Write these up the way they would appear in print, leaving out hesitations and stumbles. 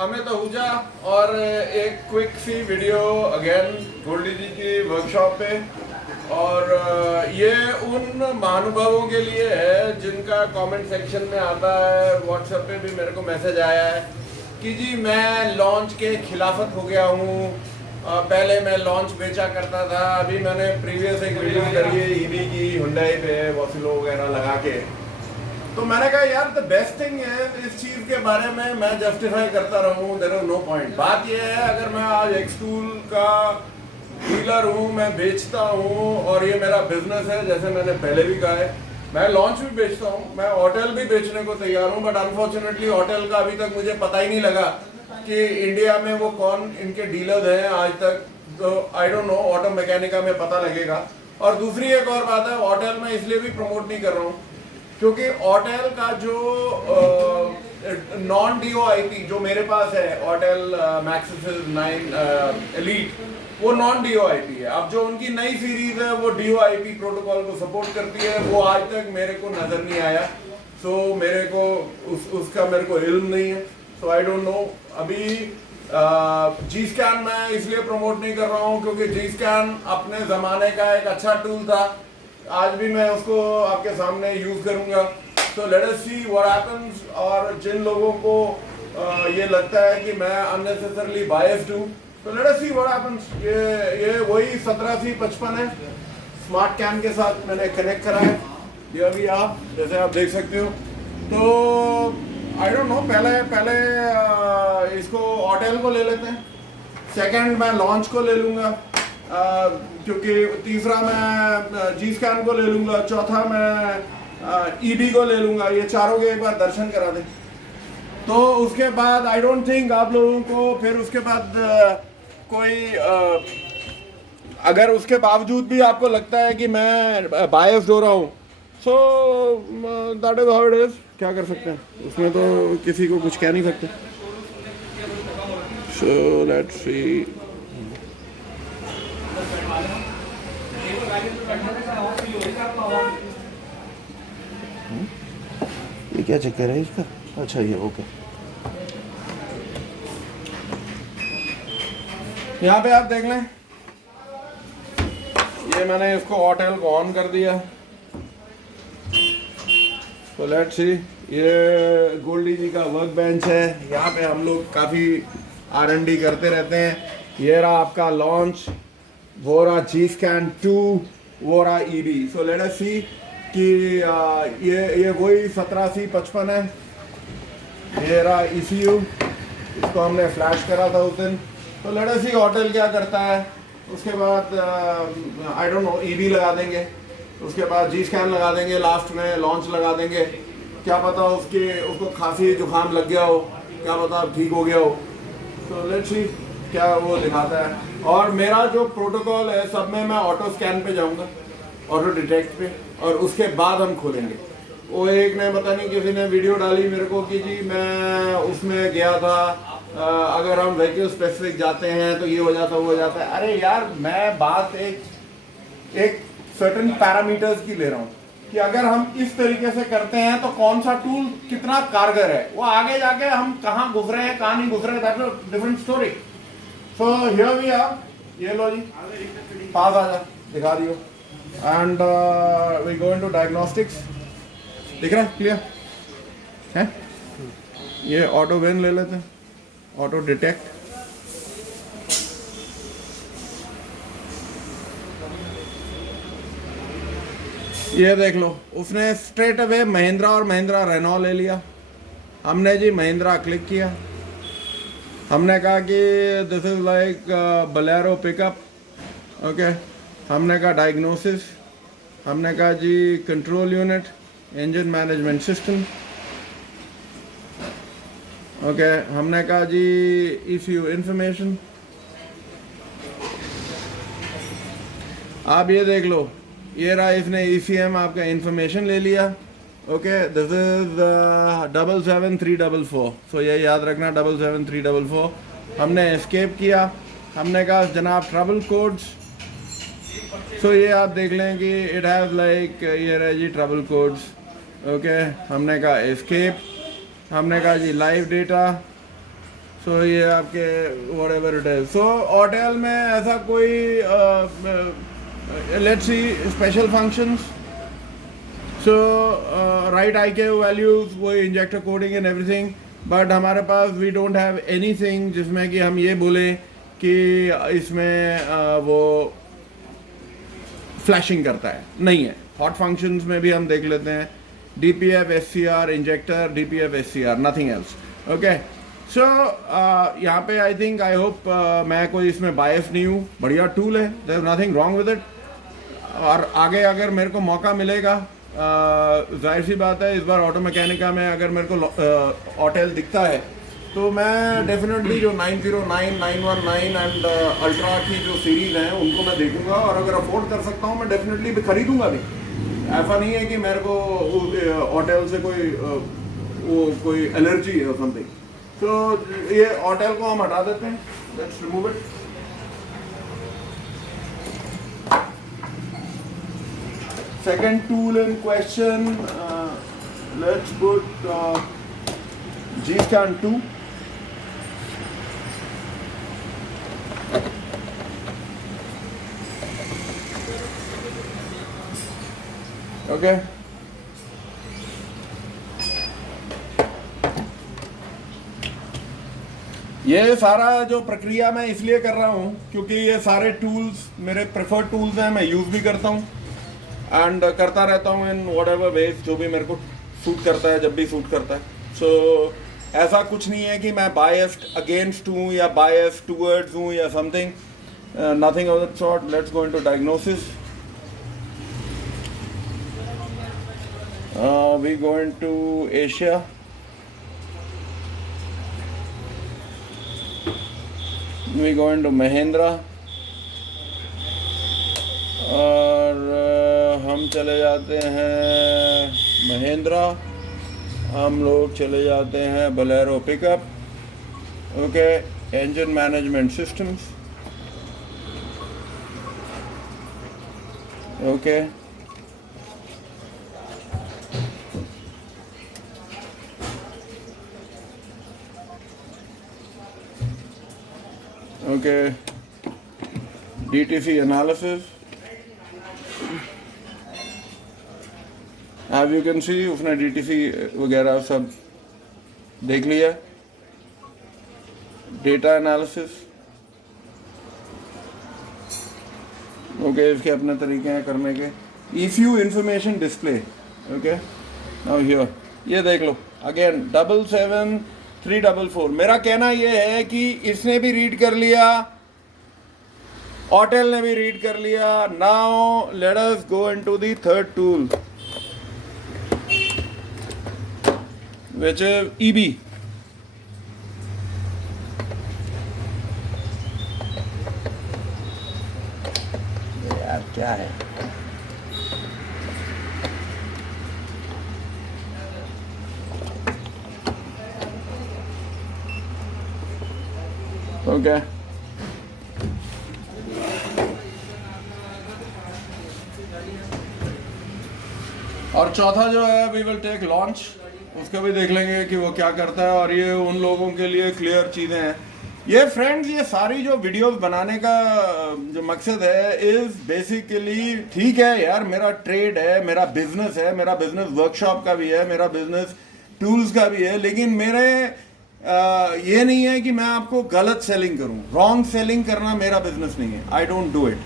अमित आहूजा और एक क्विक सी video again Goldy जी की वर्कशॉप पे। और ये उन महानुभावों के लिए है जिनका कमेंट सेक्शन में आता है, व्हाट्सएप पे भी मेरे को मैसेज आया है कि जी मैं लॉन्च के खिलाफत हो गया हूँ। पहले मैं लॉन्च बेचा करता था, अभी मैंने प्रीवियस एक वीडियो करी है ईवी की, हुंडई पे वॉसिलो वगैरह लगा के। तो मैंने कहा यार द बेस्ट थिंग है, इस चीज़ के बारे में मैं जस्टिफाई करता रहूँ, देयर इज नो पॉइंट। बात यह है अगर मैं आज एक्सटूल का डीलर हूँ, मैं बेचता हूँ और ये मेरा बिजनेस है, जैसे मैंने पहले भी कहा है मैं लॉन्च भी बेचता हूँ, मैं होटल भी बेचने को तैयार हूँ। बट अनफॉर्चुनेटली होटल का अभी तक मुझे पता ही नहीं लगा कि इंडिया में वो कौन इनके डीलर्स हैं आज तक। तो आई डोंट नो, ऑटो मैकेनिका में पता लगेगा। और दूसरी एक और बात है, होटल में इसलिए भी प्रमोट नहीं कर रहा हूँ क्योंकि ऑटेल का जो नॉन DOIP जो मेरे पास है, ऑटेल मैक्सिस 9 एलीट, वो नॉन DOIP है। अब जो उनकी नई सीरीज है वो DOIP प्रोटोकॉल को सपोर्ट करती है, वो आज तक मेरे को नजर नहीं आया। सो मेरे को उसका मेरे को इल्म नहीं है। सो आई डोंट नो। अभी जी स्कैन मैं इसलिए प्रमोट नहीं कर रहा हूँ क्योंकि जी स्कैन अपने ज़माने का एक अच्छा टूल था, आज भी मैं उसको आपके सामने यूज करूंगा। तो let us see what happens. और जिन लोगों को ये लगता है कि मैं अननेसेसरली बायस्ड हूँ, तो let us see what happens. ये वही 17C55 है, स्मार्ट कैम के साथ मैंने कनेक्ट करा है। ये अभी आप जैसे आप देख सकते हो। तो आई डोंट नो, पहले इसको होटल को ले लेते हैं, सेकंड मैं लॉन्च को ले लूँगा, क्योंकि तीसरा मैं जी स्कैन को ले लूँगा, चौथा मैं ED को ले लूँगा। ये चारों के एक बार दर्शन करा दें। तो उसके बाद आई डोंट थिंक आप लोगों को फिर उसके बाद कोई अगर उसके बावजूद भी आपको लगता है कि मैं बायस्ड हो रहा हूँ, so that is how it is. क्या कर सकते हैं, उसमें तो किसी को कुछ कह नहीं सकते। So let's see. ये क्या चक्कर है इसका? अच्छा ये ओके। यहाँ पे आप देख लें, ये मैंने इसको होटल को ऑन कर दिया। तो लेट्स सी, ये गोल्डी जी का वर्क बेंच है, यहाँ पे हम लोग काफ़ी R&D करते रहते हैं। ये रहा आपका लॉन्च, वो रहा जी स्कैन 2, वो रहा ED। सो लेट अस सी कि ये वही 17C55 है। ये रहा ECU, इसको हमने फ्लैश करा था उस दिन। तो लेट अस सी होटल क्या करता है। उसके बाद आई डोंट नो, ED लगा देंगे, उसके बाद जी स्कैन लगा देंगे, लास्ट में लॉन्च लगा देंगे। क्या पता उसको खांसी जुकाम लग गया हो, क्या पता अब ठीक हो गया हो। तो लेट्स सी क्या वो दिखाता है। और मेरा जो प्रोटोकॉल है सब में मैं ऑटो स्कैन पे जाऊंगा, ऑटो डिटेक्ट पे, और उसके बाद हम खोलेंगे। वो एक ने पता नहीं किसी ने वीडियो डाली मेरे को कि जी मैं उसमें गया था, अगर हम व्हीकल स्पेसिफिक जाते हैं तो ये हो जाता, वो हो जाता है। अरे यार, मैं बात एक सर्टेन पैरामीटर्स की ले रहा हूँ कि अगर हम इस तरीके से करते हैं तो कौन सा टूल कितना कारगर है। वो आगे जाके हम कहाँ घुस रहे हैं, कहाँ नहीं घुस रहे हैं, that's a different story. So here we are. ये लो जी, पास आ जा, दिखा दियो। And we go into diagnostics. दिख रहा है क्लियर है? ये ऑटो वेन ले लेते हैं, ऑटो डिटेक्ट। ये देख लो, उसने स्ट्रेट अवे महिंद्रा और महिंद्रा रेनॉ ले लिया। हमने जी महिंद्रा क्लिक किया, हमने कहा कि this is like Bolero pickup. Okay, हमने कहा डायग्नोसिस, हमने कहा जी control unit, engine management system. Okay, हमने कहा जी ECU इंफॉर्मेशन। आप ये देख लो, ये रहा, इसने ECM आपका इंफॉर्मेशन ले लिया। Okay, this is 77344। सो ये याद रखना, 77344। हमने एस्केप किया, हमने कहा जनाब ट्रबल कोड्स। सो ये आप देख लें कि इट हैज़ लाइक, ये रहा जी ट्रबल कोड्स। ओके, हमने कहा एस्केप, हमने कहा जी लाइव डेटा। सो ये आपके वट एवर इट इज। सो ऑटेल में ऐसा कोई let's see special functions, so right I के वैल्यूज, वो injector coding and everything, but हमारे पास वी डोंट हैव एनीथिंग जिसमें कि हम ये बोलें कि इसमें वो फ्लैशिंग करता है, नहीं है। हॉट फंक्शंस में भी हम देख लेते हैं DPF SCR injector, DPF SCR, nothing else. Okay, so यहाँ पे आई थिंक आई होप मैं कोई इसमें बायस नहीं हूँ, बढ़िया टूल है, there is nothing wrong with it. और आगे अगर मेरे को मौका मिलेगा, जाहिर सी बात है इस बार ऑटो मैकेनिका में अगर मेरे को ऑटेल दिखता है तो मैं डेफिनेटली जो 909, 919 एंड अल्ट्रा की जो सीरीज़ हैं उनको मैं देखूंगा, और अगर अफोर्ड कर सकता हूँ मैं डेफिनेटली भी खरीदूंगा भी। ऐसा नहीं है कि मेरे को ऑटेल से कोई एलर्जी है और समथिंग। तो ये ऑटेल को हम हटा देते हैं, let's remove it. Second tool in question, let's put G-Scan 2. Okay. ये सारा जो प्रक्रिया मैं इसलिए कर रहा हूँ क्योंकि ये सारे टूल्स मेरे प्रेफर्ड टूल्स हैं, मैं यूज़ भी करता हूँ एंड करता रहता हूँ इन वट एवर वेज, जो भी मेरे को सूट करता है, जब भी सूट करता है। सो ऐसा कुछ नहीं है कि मैं बायस्ड अगेंस्ट हूँ या बायस्ड टूवर्ड्स हूँ या something, nothing of that sort. Let's go into diagnosis. We go into Asia. We go into Mahindra, और हम चले जाते हैं महेंद्रा, हम लोग चले जाते हैं Bolero pickup. Okay, engine management systems. Okay, okay, DTC analysis. As you can see, उसने DTC वगैरह सब देख लिया। डेटा एनालिसिस, ओके, इसके अपने तरीके हैं करने के। ECU information display, okay, now here ये देख लो अगेन 77344। मेरा कहना ये है कि इसने भी रीड कर लिया, ऑटेल ने भी रीड कर लिया। Now let us go into the third tool which is EB। यार क्या है, ओके, और चौथा जो है वी विल टेक लॉन्च, उसका भी देख लेंगे कि वो क्या करता है। और ये उन लोगों के लिए क्लियर चीज़ें हैं। ये फ्रेंड्स, ये सारी जो वीडियोस बनाने का जो मकसद है इज़ बेसिकली, ठीक है यार, मेरा ट्रेड है, मेरा बिजनेस है, मेरा बिजनेस वर्कशॉप का भी है, मेरा बिजनेस टूल्स का भी है, लेकिन मेरे ये नहीं है कि मैं आपको गलत सेलिंग करूं। रॉन्ग सेलिंग करना मेरा बिजनेस नहीं है, आई डोंट डू इट।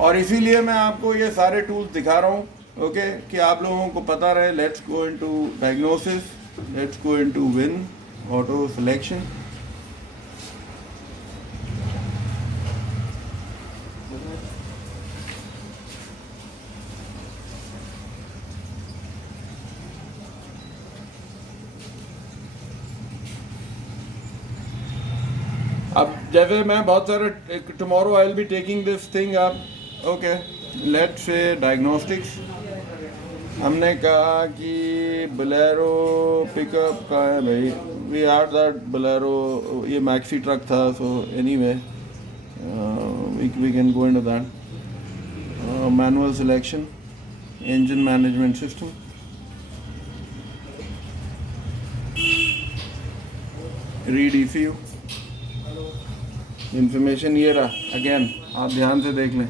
और इसीलिए मैं आपको ये सारे टूल्स दिखा रहा हूँ, ओके, कि आप लोगों को पता रहे। Let's go into diagnosis, let's go into win auto selection. अब जैसे मैं बहुत सारे, tomorrow I will be taking this thing up, okay, let's say diagnostics. हमने कहा कि बोलेरो पिकअप का है भाई, वी आर दैट बोलेरो, ये मैक्सी ट्रक था, so anyway we can go into that. Manual selection, engine management system, read ECU, information ये रहा, अगेन आप ध्यान से देख लें,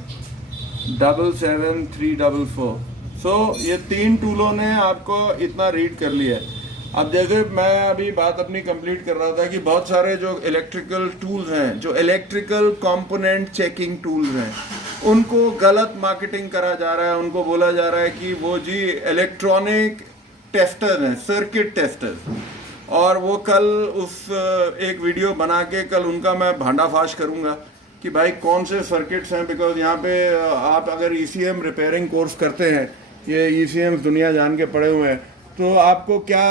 77344। सो ये 3 टूलों ने आपको इतना रीड कर लिया है। अब जैसे मैं अभी बात अपनी कंप्लीट कर रहा था कि बहुत सारे जो इलेक्ट्रिकल टूल्स हैं, जो इलेक्ट्रिकल कंपोनेंट चेकिंग टूल्स हैं, उनको गलत मार्केटिंग करा जा रहा है। उनको बोला जा रहा है कि वो जी इलेक्ट्रॉनिक टेस्टर हैं, सर्किट टेस्टर्स। और वो कल उस एक वीडियो बना के कल उनका मैं भांडाफाश करूँगा कि भाई कौन से सर्किट्स हैं। बिकॉज यहाँ पे आप अगर ECM रिपेयरिंग कोर्स करते हैं, ये ECM दुनिया जान के पड़े हुए हैं, तो आपको क्या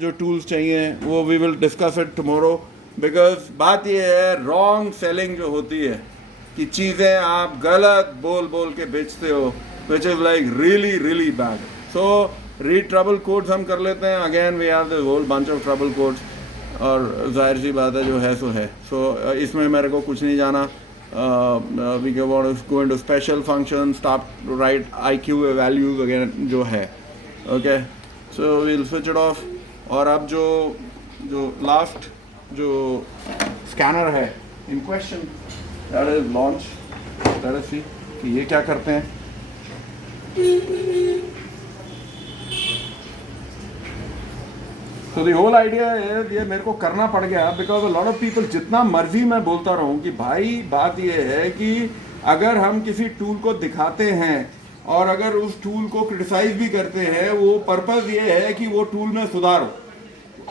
जो टूल्स चाहिए वो we will discuss it tomorrow. Because बात ये है, रॉन्ग सेलिंग जो होती है कि चीज़ें आप गलत बोल बोल के बेचते हो, which is like really really bad. So read trouble codes हम कर लेते हैं। Again we have the whole bunch of trouble codes, और जाहिर सी बात है जो है सो है। सो इसमें मेरे को कुछ नहीं जाना। We go into special function, stop right IQ values again जो है। Okay, so we'll switch it off. और अब जो लास्ट जो स्कैनर है in question, that is launch. That is see कि ये क्या करते हैं। तो द होल आइडिया है, ये मेरे को करना पड़ गया because a lot of people, जितना मर्जी मैं बोलता रहूं कि भाई बात ये है कि अगर हम किसी टूल को दिखाते हैं और अगर उस टूल को क्रिटिसाइज भी करते हैं, वो पर्पस ये है कि वो टूल में सुधार हो।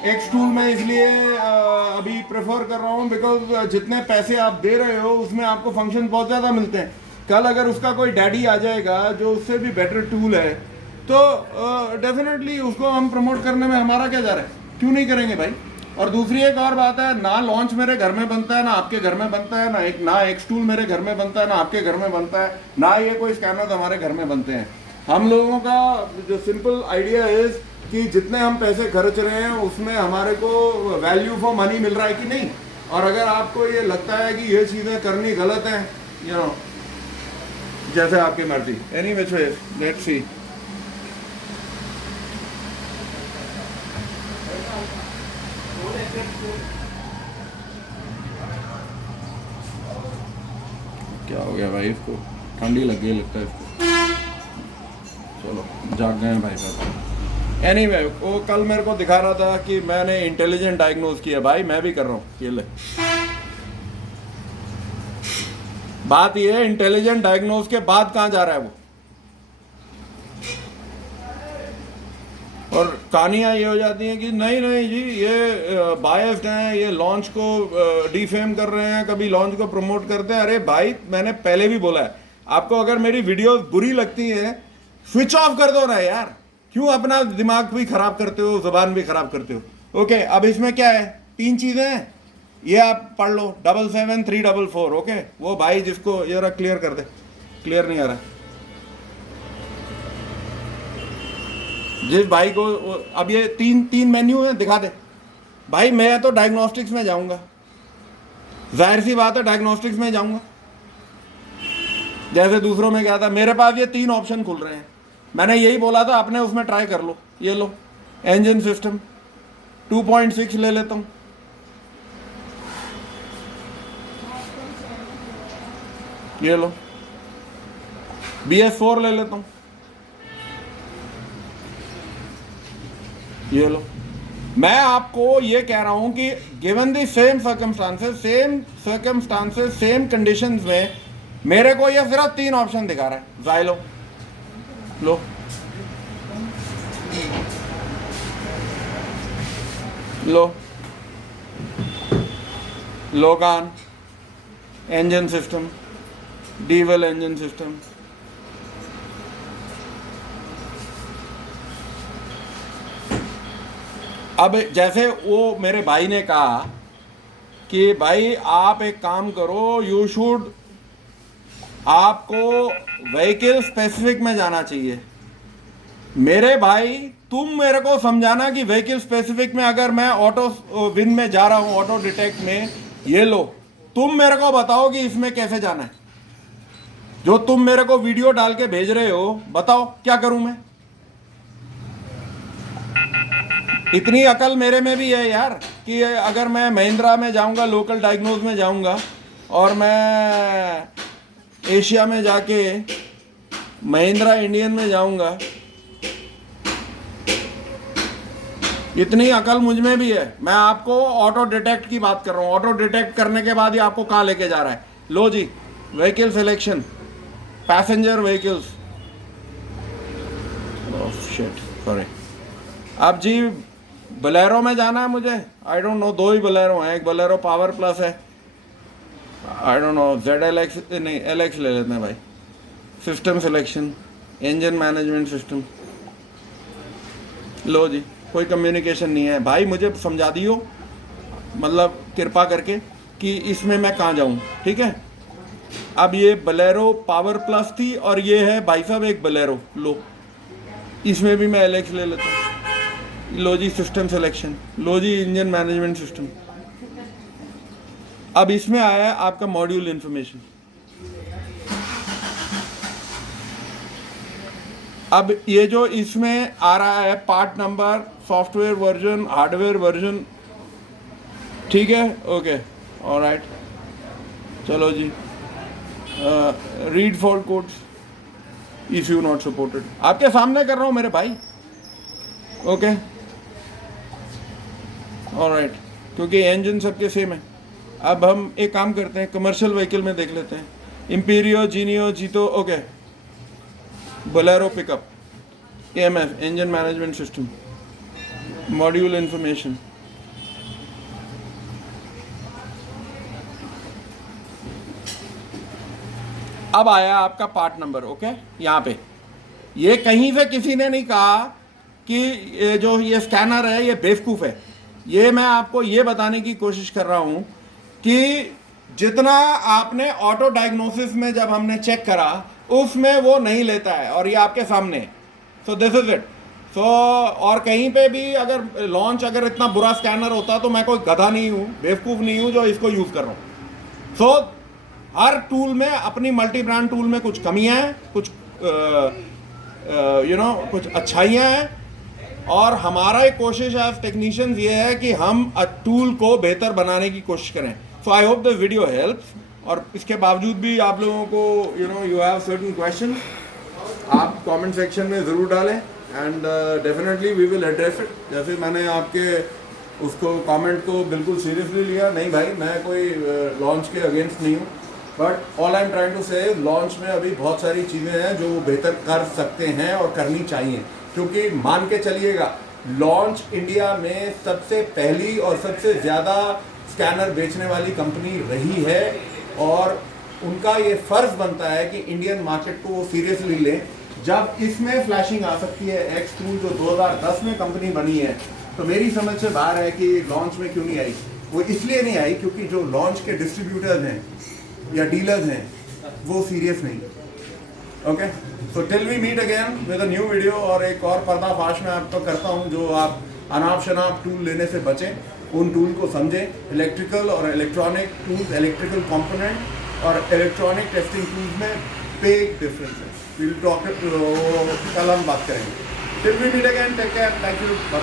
एक्स टूल में इसलिए अभी प्रेफर कर रहा हूँ बिकॉज जितने पैसे आप दे रहे हो उसमें आपको फंक्शन बहुत ज़्यादा मिलते हैं। कल अगर उसका कोई डैडी आ जाएगा जो उससे भी बेटर टूल है, तो डेफिनेटली उसको हम प्रमोट करने में हमारा क्या जा रहा है, क्यों नहीं करेंगे भाई। और दूसरी एक और बात है, ना लॉन्च मेरे घर में बनता है, ना आपके घर में बनता है, ना एक्स टूल मेरे घर में बनता है, ना आपके घर में बनता है, ना ये कोई स्कैनर्स हमारे घर में बनते हैं। हम लोगों का जो सिंपल आइडिया है कि जितने हम पैसे खर्च रहे हैं उसमें हमारे को वैल्यू फॉर मनी मिल रहा है कि नहीं। और अगर आपको ये लगता है कि ये चीज़ें करनी गलत हैं, यू नो, जैसे आपकी मर्जी। Any which way, let's see. क्या हो गया भाई, इसको ठंडी लग गई लगता है इसको। चलो जाग गए हैं भाई साहब। एनीवे, वो कल मेरे को दिखा रहा था कि मैंने इंटेलिजेंट डायग्नोज किया। भाई मैं भी कर रहा हूँ, ये ले। बात ये है, इंटेलिजेंट डायग्नोज के बाद कहाँ जा रहा है वो। और कहानियाँ ये हो जाती हैं कि नहीं नहीं जी ये बायस्ड हैं, ये लॉन्च को डिफेम कर रहे हैं, कभी लॉन्च को प्रमोट करते हैं। अरे भाई मैंने पहले भी बोला है आपको, अगर मेरी वीडियो बुरी लगती है स्विच ऑफ कर दो ना यार, क्यों अपना दिमाग भी खराब करते हो, जुबान भी खराब करते हो। ओके, अब इसमें क्या है, 3 चीज़ें हैं, ये आप पढ़ लो, 77344। ओके, वो भाई जिसको ये क्लियर कर दे, क्लियर नहीं आ रहा जिस भाई को। अब ये तीन मेन्यू है, दिखा दे भाई। मैं तो डायग्नोस्टिक्स में जाऊंगा, जाहिर सी बात है डायग्नोस्टिक्स में जाऊंगा। जैसे दूसरों में क्या था, मेरे पास ये 3 ऑप्शन खुल रहे हैं, मैंने यही बोला था आपने उसमें ट्राई कर लो। ये लो, इंजन सिस्टम 2.6 ले लेता हूं, ये लो। BS4 ले लेता हूं, ये लो। मैं आपको ये कह रहा हूं कि given the same circumstances same conditions में मेरे को ये सिर्फ 3 ऑप्शन दिखा रहा है। ज़ाइलो लो, लो, लोगान इंजन सिस्टम, डीवल इंजन सिस्टम। अब जैसे वो मेरे भाई ने कहा कि भाई आप एक काम करो, यू शुड, आपको व्हीकल स्पेसिफिक में जाना चाहिए। मेरे भाई तुम मेरे को समझाना कि व्हीकल स्पेसिफिक में अगर मैं ऑटो विन में जा रहा हूं, ऑटो डिटेक्ट में, ये लो, तुम मेरे को बताओ कि इसमें कैसे जाना है। जो तुम मेरे को वीडियो डाल के भेज रहे हो, बताओ क्या करूं मैं। इतनी अकल मेरे में भी है यार कि अगर मैं महिंद्रा में जाऊंगा, लोकल डायग्नोज में जाऊंगा, और मैं एशिया में जाके महिंद्रा इंडियन में जाऊंगा, इतनी अकल मुझ में भी है। मैं आपको ऑटो डिटेक्ट की बात कर रहा हूँ। ऑटो डिटेक्ट करने के बाद ही आपको कहाँ लेके जा रहा है। लो जी, vehicle selection, passenger vehicles, shit sorry. अब जी बोलेरो में जाना है मुझे, आई डोंट नो, दो ही बोलेरो हैं, एक बोलेरो पावर प्लस है, आई डोंट नो, ZLX नहीं LX ले लेते हैं भाई। System selection, engine management system. लो जी, कोई कम्युनिकेशन नहीं है भाई, मुझे समझा दियो, मतलब कृपा करके कि इसमें मैं कहाँ जाऊँ, ठीक है। अब ये बोलेरो पावर प्लस थी और ये है भाई साहब एक बोलेरो, लो इसमें भी मैं LX ले लेता हूँ। लो जी सिस्टम सिलेक्शन, लो जी इंजन मैनेजमेंट सिस्टम। अब इसमें आया है आपका मॉड्यूल इंफॉर्मेशन। अब ये जो इसमें आ रहा है part number, software version, hardware version, ठीक है, ओके ऑलराइट, चलो जी। Read for codes if you not supported, आपके सामने कर रहा हूँ मेरे भाई, ओके ऑलराइट, क्योंकि इंजन सबके सेम है। अब हम एक काम करते हैं, कमर्शियल व्हीकल में देख लेते हैं। इम्पीरियो, जीनियो, जीतो, okay, Bolero pickup, AMS engine management system, module information. अब आया आपका पार्ट नंबर, ओके। यहाँ पे ये कहीं से किसी ने नहीं कहा कि ये जो ये स्कैनर है ये बेवकूफ़ है। ये मैं आपको ये बताने की कोशिश कर रहा हूँ कि जितना आपने ऑटो डायग्नोसिस में जब हमने चेक करा उसमें वो नहीं लेता है, और ये आपके सामने। So this is it. So और कहीं पे भी अगर लॉन्च अगर इतना बुरा स्कैनर होता तो मैं कोई गधा नहीं हूँ, बेवकूफ़ नहीं हूँ जो इसको यूज़ कर रहा हूँ। सो हर टूल में, अपनी मल्टी ब्रांड टूल में कुछ कमियां हैं, कुछ कुछ अच्छाइयां हैं, और हमारा एक कोशिश एज टेक्नीशियंस ये है कि हम टूल को बेहतर बनाने की कोशिश करें। So I hope the video helps. और इसके बावजूद भी आप लोगों को यू हैव सर्टेन क्वेश्चन, आप कमेंट सेक्शन में ज़रूर डालें and definitely we will address it. जैसे मैंने आपके उसको कमेंट को बिल्कुल सीरियसली लिया नहीं भाई, मैं कोई लॉन्च के अगेंस्ट नहीं हूँ, but all I am trying to say launch में अभी बहुत सारी चीज़ें हैं जो बेहतर कर सकते हैं और करनी चाहिए। क्योंकि मान के चलिएगा, लॉन्च इंडिया में सबसे पहली और सबसे ज़्यादा स्कैनर बेचने वाली कंपनी रही है, और उनका ये फ़र्ज़ बनता है कि इंडियन मार्केट को वो सीरियसली लें। जब इसमें फ्लैशिंग आ सकती है, एक्स टूल जो 2010 में कंपनी बनी है, तो मेरी समझ से बाहर है कि लॉन्च में क्यों नहीं आई। वो इसलिए नहीं आई क्योंकि जो लॉन्च के डिस्ट्रीब्यूटर्स हैं या डीलर्स हैं वो सीरियस नहीं। Okay, so till we meet again with a new video. और एक और पर्दाफाश मैं आपको करता हूँ, जो आप अनाप शनाप टूल लेने से बचें, उन टूल को समझें। इलेक्ट्रिकल और इलेक्ट्रॉनिक टूल्स, इलेक्ट्रिकल कंपोनेंट और इलेक्ट्रॉनिक टेस्टिंग टूल्स में बिग डिफरेंस है। विल टॉक, कल हम बात करेंगे। Till we meet again, take care, thank you, bye bye.